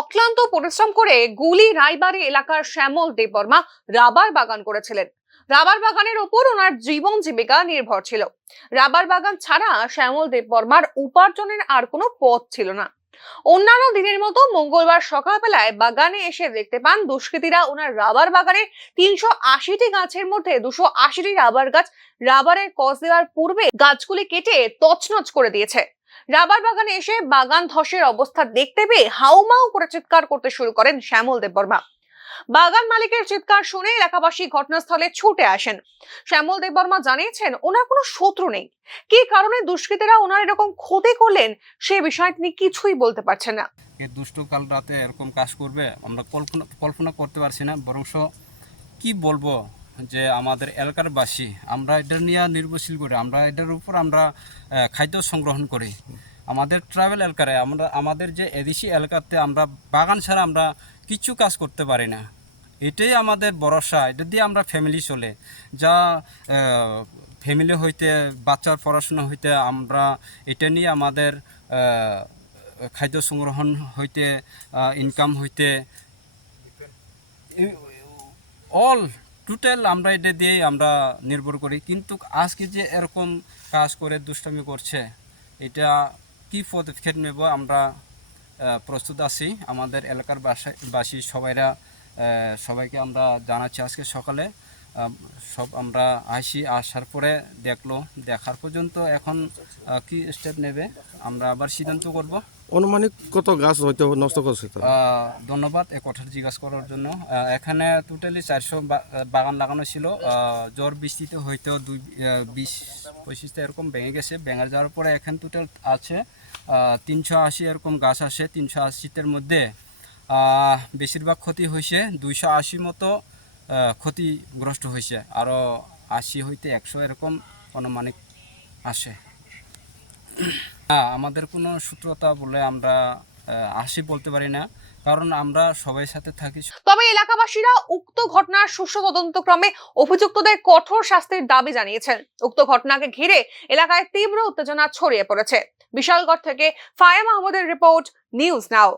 অক্লান্ত পরিশ্রম করে গুলি রায়বাড়ী এলাকার শ্যামল দেববর্মা রাবার বাগান করেছিলেন। রাবার বাগানের উপর ওনার জীবন জীবিকা নির্ভর ছিল। রাবার বাগান ছাড়া শ্যামল দেববর্মার উপার্জনের আর কোনো পথ ছিল না। অন্যান্য দিনের মতো মঙ্গলবার সকালবেলায় বাগানে এসে দেখতে পান দুষ্কৃতীরা ওনার রাবার বাগানে ৩৮০টি গাছের মধ্যে ২৮০টি রাবার গাছ রাবারের কস দেওয়ার পূর্বে গাছগুলি কেটে তছনছ করে দিয়েছে। রাবার বাগানে এসে বাগান ধসের অবস্থা দেখতে পেয়ে হাউমাউ করে চিৎকার করতে শুরু করেন শ্যামল দেববর্মা। বাগান মালিকের চিৎকার শুনে এলাকাবাসী ঘটনাস্থলে ছুটে আসেন। শ্যামল দেববর্মা জানিয়েছেন ওনার কোনো শত্রু নেই। কি কারণে দুষ্কৃতীরা ওনার এরকম ক্ষতি করলেন সে বিষয়ে তিনি কিছুই বলতে পারছেন না। এই দুষ্ট কাল রাতে এরকম কাজ করবে আমরা কল্পনা করতে পারছি না। বরং কি বলবো যে আমাদের এলাকার বাসী আমরা এটা নিয়ে নির্ভরশীল করি, আমরা এটার উপর আমরা খাদ্য সংগ্রহণ করি। আমাদের ট্রাভেল এলাকায় আমাদের যে এদেশি এলাকাতে আমরা বাগান ছাড়া আমরা কিছু কাজ করতে পারি না। এটাই আমাদের ভরসা, এটা দিয়ে আমরা ফ্যামিলি চলে। যা ফ্যামিলি হইতে বাচ্চার পড়াশোনা হইতে আমরা এটা নিয়ে আমাদের খাদ্য সংগ্রহণ হইতে ইনকাম হইতে অল টোটাল আমরা এটা দিয়েই আমরা নির্ভর করি। কিন্তু আজকে যে এরকম কাজ করে দুষ্টামি করছে, এটা কি পদক্ষেপ নেব আমরা প্রস্তুত আছি। আমাদের এলাকার বাসী সবাইকে আমরা জানাচ্ছি আজকে সকালে সব আমরা আসার পরে দেখার পর্যন্ত এখন কি স্টেপ নেবে আমরা আবার সিদ্ধান্ত করব। অনুমানিক কত গাছ হয়তো নষ্ট করছে? ধন্যবাদ এ কথাটা জিজ্ঞাসা করার জন্য। এখানে টোটালি ৪০০ বাগান লাগানো ছিল। ঝড় বৃষ্টিতে হয়তো ২০-২৫টা এরকম ভেঙে গেছে। ভেঙে যাওয়ার পরে এখানে টোটাল আছে ৩৮০ এরকম গাছ আসে। ৩৮০টার মধ্যে বেশিরভাগ ক্ষতি হয়েছে, ২৮০ মতো ক্ষতিগ্রস্ত হয়েছে। আরও ৮০ হইতে ১০০ এরকম অনুমানিক আসে। আমাদের কোনো সূত্রতা বলে আমরা বলতে পারি না, কারণ আমরা সবাই সাথে থাকি। তবে এলাকাবাসীরা উক্ত ঘটনার সুষ্ঠু তদন্তক্রমে অভিযুক্তদের কঠোর শাস্তির দাবি জানিয়েছেন। উক্ত ঘটনাকে ঘিরে এলাকায় তীব্র উত্তেজনা ছড়িয়ে পড়েছে। বিশালগড় থেকে ফায়া মাহমুদের রিপোর্ট, নিউজ নাও।